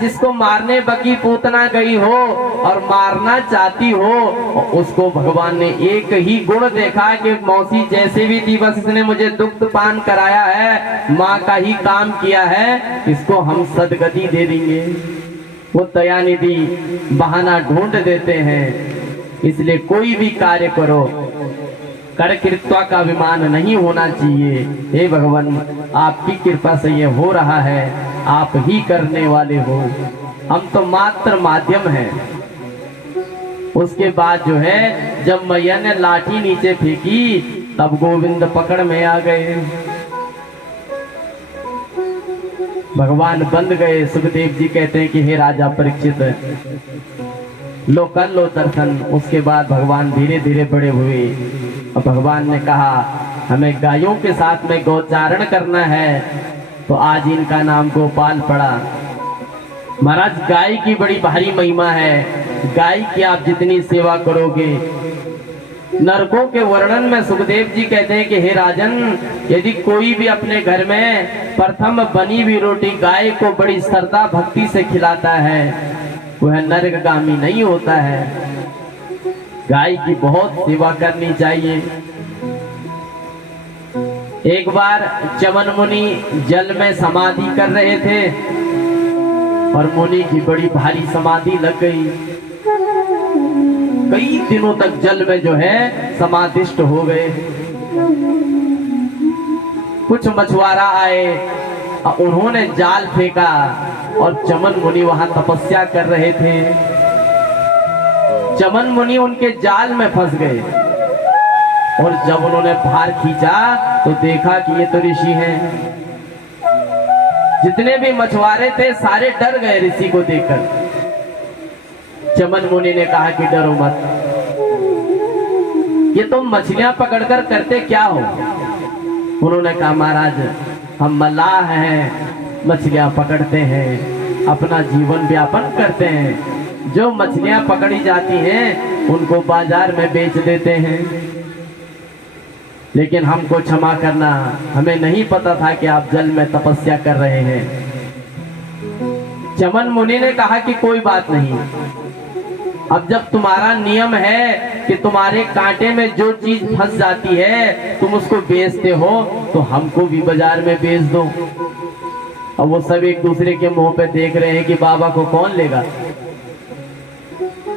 जिसको मारने बकी पूतना गई हो और मारना चाहती हो, उसको भगवान ने एक ही गुण देखा कि मौसी जैसे भी थी, बस इसने मुझे दुग्ध पान कराया है, माँ का ही काम किया है, इसको हम सदगति दे देंगे। वो दयानिधि बहाना ढूंढ देते हैं। इसलिए कोई भी कार्य करो, कर्तृत्व का अभिमान नहीं होना चाहिए। हे भगवान, आपकी कृपा से ये हो रहा है, आप ही करने वाले हो, हम तो मात्र माध्यम हैं। उसके बाद जो है, जब मैया ने लाठी नीचे फेंकी तब गोविंद पकड़ में आ गए। भगवान बंद गए। सुखदेव जी कहते हैं कि हे राजा परीक्षित, लो कर लो दर्शन। उसके बाद भगवान धीरे धीरे बड़े हुए और भगवान ने कहा हमें गायों के साथ में गोचारण करना है, तो आज इनका नाम गोपाल पड़ा। महाराज, गाय की बड़ी भारी महिमा है। गाय की आप जितनी सेवा करोगे, नरकों के वर्णन में सुखदेव जी कहते हैं कि हे राजन, यदि कोई भी अपने घर में प्रथम बनी हुई रोटी गाय को बड़ी श्रद्धा भक्ति से खिलाता है, वह नरकगामी नहीं होता है। गाय की बहुत सेवा करनी चाहिए। एक बार चमन मुनि जल में समाधि कर रहे थे और मुनि की बड़ी भारी समाधि लग गई। कई दिनों तक जल में जो है समाधिष्ट हो गए। कुछ मछुआरा आए और उन्होंने जाल फेंका और चमन मुनि वहां तपस्या कर रहे थे। चमन मुनि उनके जाल में फंस गए और जब उन्होंने भार खींचा तो देखा कि ये तो ऋषि हैं। जितने भी मछुआरे थे सारे डर गए ऋषि को देखकर। चमन मुनि ने कहा कि डरो मत, ये तुम मछलियां पकड़कर करते क्या हो? उन्होंने कहा महाराज, हम मल्लाह हैं, मछलियां पकड़ते हैं, अपना जीवन व्यापन करते हैं। जो मछलियां पकड़ी जाती हैं उनको बाजार में बेच देते हैं। लेकिन हमको क्षमा करना, हमें नहीं पता था कि आप जल में तपस्या कर रहे हैं। चमन मुनि ने कहा कि कोई बात नहीं, अब जब तुम्हारा नियम है कि तुम्हारे कांटे में जो चीज फंस जाती है तुम उसको बेचते हो, तो हमको भी बाजार में बेच दो। अब वो सब एक दूसरे के मुंह पे देख रहे हैं कि बाबा को कौन लेगा।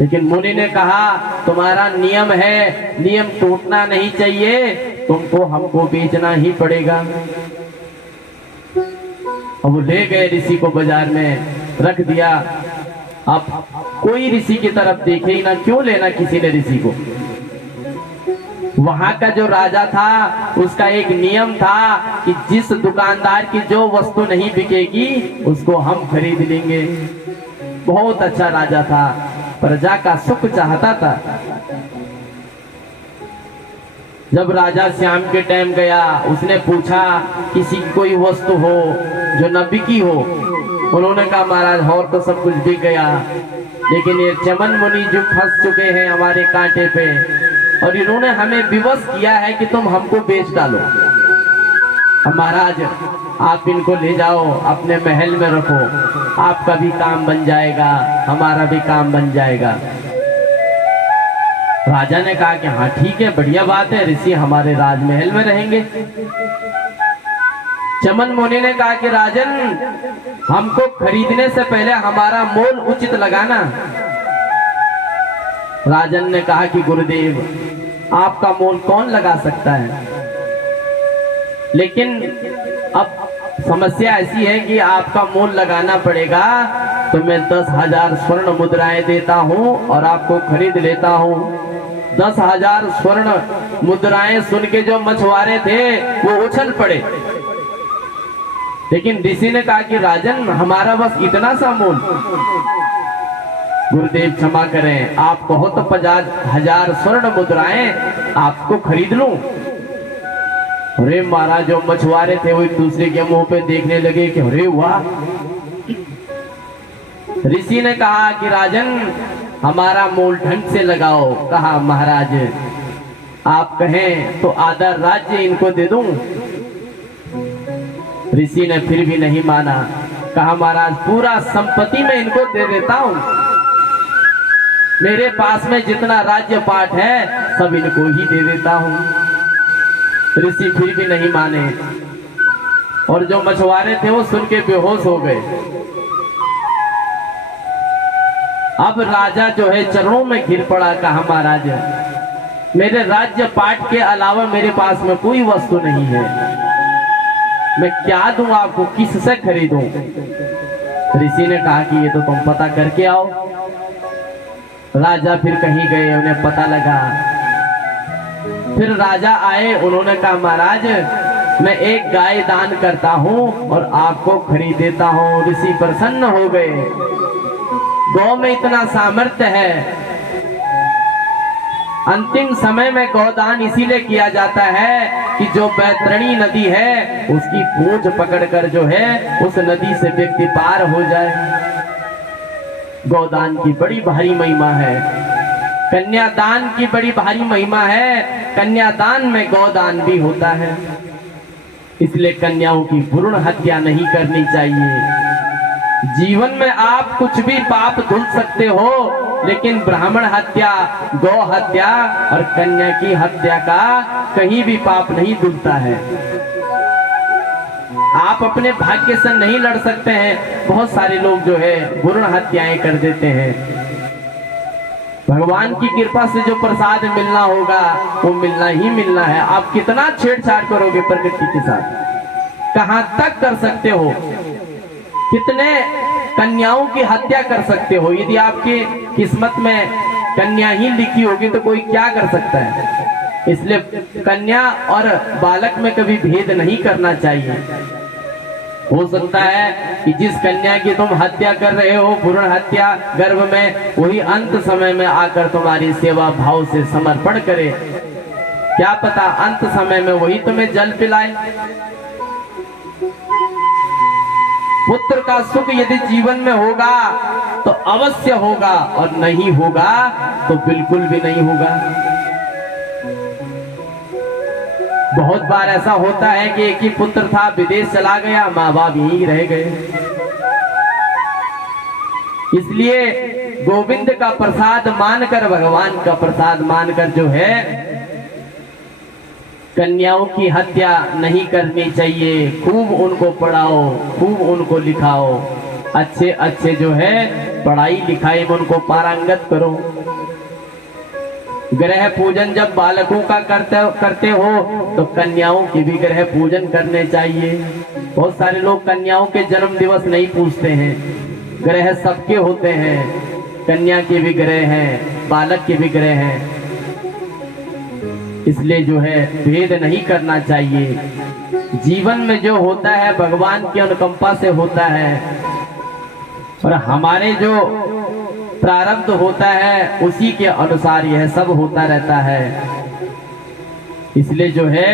लेकिन मुनि ने कहा तुम्हारा नियम है, नियम टूटना नहीं चाहिए, तुमको हमको बेचना ही पड़ेगा। अब वो ले गए ऋषि को बाजार में रख दिया। अब कोई ऋषि की तरफ देखे ही ना, क्यों लेना किसी ने ऋषि को। वहां का जो राजा था उसका एक नियम था कि जिस दुकानदार की जो वस्तु नहीं बिकेगी उसको हम खरीद लेंगे। बहुत अच्छा राजा था, प्रजा का सुख चाहता था। जब राजा श्याम के टाइम गया, उसने पूछा किसी की कोई वस्तु हो जो न बिकी हो। उन्होंने कहा महाराज और तो सब कुछ बिक गया, लेकिन ये चमन मुनि जो फंस चुके हैं हमारे कांटे पे, और इन्होंने हमें विवश किया है कि तुम हमको बेच डालो। महाराज आप इनको ले जाओ, अपने महल में रखो, आपका भी काम बन जाएगा, हमारा भी काम बन जाएगा। राजा ने कहा कि हाँ ठीक है, बढ़िया बात है, ऋषि हमारे राजमहल में रहेंगे। चमन मुनि ने कहा कि राजन, हमको खरीदने से पहले हमारा मोल उचित लगाना। राजन ने कहा कि गुरुदेव आपका मोल कौन लगा सकता है, लेकिन अब समस्या ऐसी है कि आपका मोल लगाना पड़ेगा, तो मैं 10,000 स्वर्ण मुद्राएं देता हूं और आपको खरीद लेता हूं। 10,000 स्वर्ण मुद्राएं सुन के जो मछुआरे थे वो उछल पड़े। लेकिन ऋषि ने कहा कि राजन हमारा बस इतना सा मोल। गुरुदेव क्षमा करें, आप कहो तो 50,000 स्वर्ण मुद्राएं आपको खरीद लूं। अरे महाराज, जो मछुआरे थे वो एक दूसरे के मुंह पे देखने लगे कि अरे वाह। ऋषि ने कहा कि राजन हमारा मोल ढंग से लगाओ। कहा महाराज आप कहें तो आधा राज्य इनको दे दूं। ऋषि ने फिर भी नहीं माना। कहा महाराज पूरा संपत्ति मैं इनको दे देता हूँ, मेरे पास में जितना राज्य पाठ है सब इनको ही दे देता हूँ। ऋषि फिर भी नहीं माने और जो मछुआरे थे वो सुन के बेहोश हो गए। अब राजा जो है चरणों में गिर पड़ा, कहा महाराज मेरे राज्य पाठ के अलावा मेरे पास में कोई वस्तु नहीं है, मैं क्या दूं आपको, किससे खरीदूं। ऋषि ने कहा कि ये तो तुम पता करके आओ। राजा फिर कहीं गए, उन्हें पता लगा। फिर राजा आए, उन्होंने कहा महाराज मैं एक गाय दान करता हूँ और आपको खरीद देता हूँ। ऋषि प्रसन्न हो गए, गौ में इतना सामर्थ्य है। अंतिम समय में गौदान इसीलिए किया जाता है कि जो बैतरणी नदी है उसकी पूंछ पकड़कर जो है उस नदी से व्यक्ति पार हो जाए। गौदान की बड़ी भारी महिमा है, कन्यादान की बड़ी भारी महिमा है। कन्यादान में गौदान भी होता है, इसलिए कन्याओं की भ्रूण हत्या नहीं करनी चाहिए। जीवन में आप कुछ भी पाप धुल सकते हो, लेकिन ब्राह्मण हत्या, गौ हत्या और कन्या की हत्या का कहीं भी पाप नहीं धुलता है। आप अपने भाग्य से नहीं लड़ सकते हैं। बहुत सारे लोग जो है भ्रूण हत्याएं कर देते हैं। भगवान की कृपा से जो प्रसाद मिलना होगा वो मिलना ही मिलना है। आप कितना छेड़छाड़ करोगे प्रकृति के साथ, कहां तक कर सकते हो, कितने कन्याओं की हत्या कर सकते हो। यदि आपकी किस्मत में कन्या ही लिखी होगी तो कोई क्या कर सकता है। इसलिए कन्या और बालक में कभी भेद नहीं करना चाहिए। हो सकता है कि जिस कन्या की तुम हत्या कर रहे हो, भ्रूण हत्या गर्भ में, वही अंत समय में आकर तुम्हारी सेवा भाव से समर्पण करे। क्या पता अंत समय में वही तुम्हें जल पिलाए। पुत्र का सुख यदि जीवन में होगा तो अवश्य होगा, और नहीं होगा तो बिल्कुल भी नहीं होगा। बहुत बार ऐसा होता है कि एक ही पुत्र था, विदेश चला गया, माँ बाप यहीं रह गए। इसलिए गोविंद का प्रसाद मानकर, भगवान का प्रसाद मानकर जो है कन्याओं की हत्या नहीं करनी चाहिए। खूब उनको पढ़ाओ, खूब उनको लिखाओ, अच्छे अच्छे जो है पढ़ाई लिखाई में उनको पारंगत करो। ग्रह पूजन जब बालकों का करते हो तो कन्याओं की भी ग्रह पूजन करने चाहिए। बहुत सारे लोग कन्याओं के जन्म दिवस नहीं पूछते हैं। ग्रह सबके होते हैं, कन्या के भी ग्रह हैं, बालक के भी ग्रह हैं। इसलिए जो है भेद नहीं करना चाहिए। जीवन में जो होता है भगवान की अनुकंपा से होता है, और हमारे जो प्रारब्ध होता है उसी के अनुसार यह सब होता रहता है। इसलिए जो है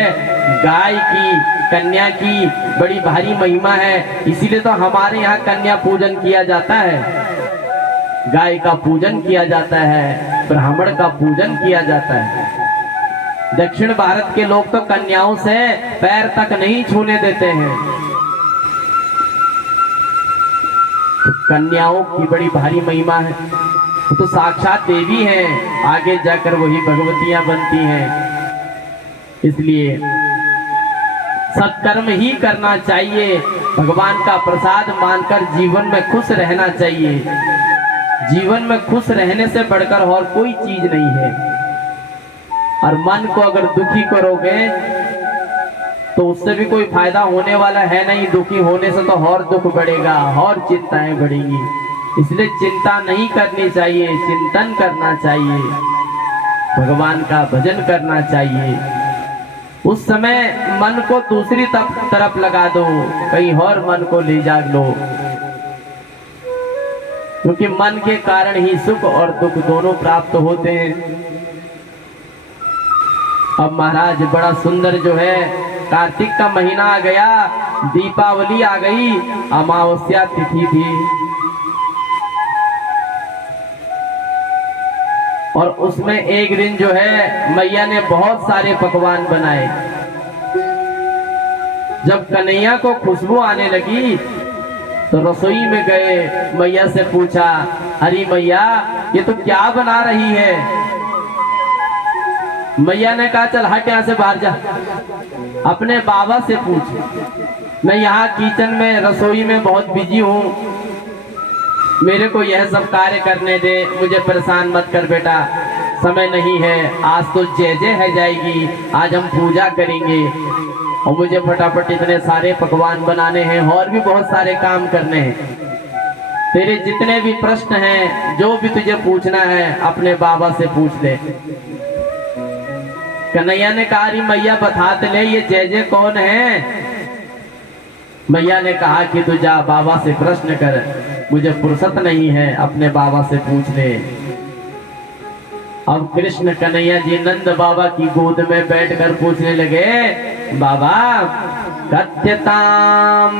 गाय की, कन्या की बड़ी भारी महिमा है। इसीलिए तो हमारे यहाँ कन्या पूजन किया जाता है, गाय का पूजन किया जाता है, ब्राह्मण का पूजन किया जाता है। दक्षिण भारत के लोग तो कन्याओं से पैर तक नहीं छूने देते हैं। तो कन्याओं की बड़ी भारी महिमा है। वो तो साक्षात देवी हैं, आगे जाकर वही भगवतियां बनती हैं। इसलिए सत्कर्म ही करना चाहिए, भगवान का प्रसाद मानकर जीवन में खुश रहना चाहिए। जीवन में खुश रहने से बढ़कर और कोई चीज नहीं है। और मन को अगर दुखी करोगे तो उससे भी कोई फायदा होने वाला है नहीं। दुखी होने से तो और दुख बढ़ेगा, और चिंताएं बढ़ेंगी। इसलिए चिंता नहीं करनी चाहिए, चिंतन करना चाहिए, भगवान का भजन करना चाहिए। उस समय मन को दूसरी तरफ लगा दो, कहीं और मन को ले जा लो, क्योंकि मन के कारण ही सुख और दुख दोनों प्राप्त होते हैं। अब महाराज बड़ा सुंदर जो है कार्तिक का महीना आ गया, दीपावली आ गई, अमावस्या तिथि थी, और उसमें एक दिन जो है मैया ने बहुत सारे पकवान बनाए। जब कन्हैया को खुशबू आने लगी तो रसोई में गए, मैया से पूछा, अरे मैया ये तो क्या बना रही है? मैया ने कहा चल हट यहाँ से बाहर जा, अपने बाबा से पूछ। मैं यहाँ किचन में रसोई में बहुत बिजी हूँ, मेरे को यह सब कार्य करने दे, मुझे परेशान मत कर बेटा, समय नहीं है। आज तो जय जय है जाएगी, आज हम पूजा करेंगे और मुझे फटाफट इतने सारे पकवान बनाने हैं और भी बहुत सारे काम करने हैं। तेरे जितने भी प्रश्न हैं, जो भी तुझे पूछना है अपने बाबा से पूछ ले। कन्हैया ने कहा अरे मैया बता तो ले, ये जय जय कौन है? मैया ने कहा कि तू जा बाबा से प्रश्न कर, मुझे फुर्सत नहीं है, अपने बाबा से पूछ ले। अब कृष्ण कन्हैया जी नंद बाबा की गोद में बैठकर पूछने लगे, बाबा कथ्यताम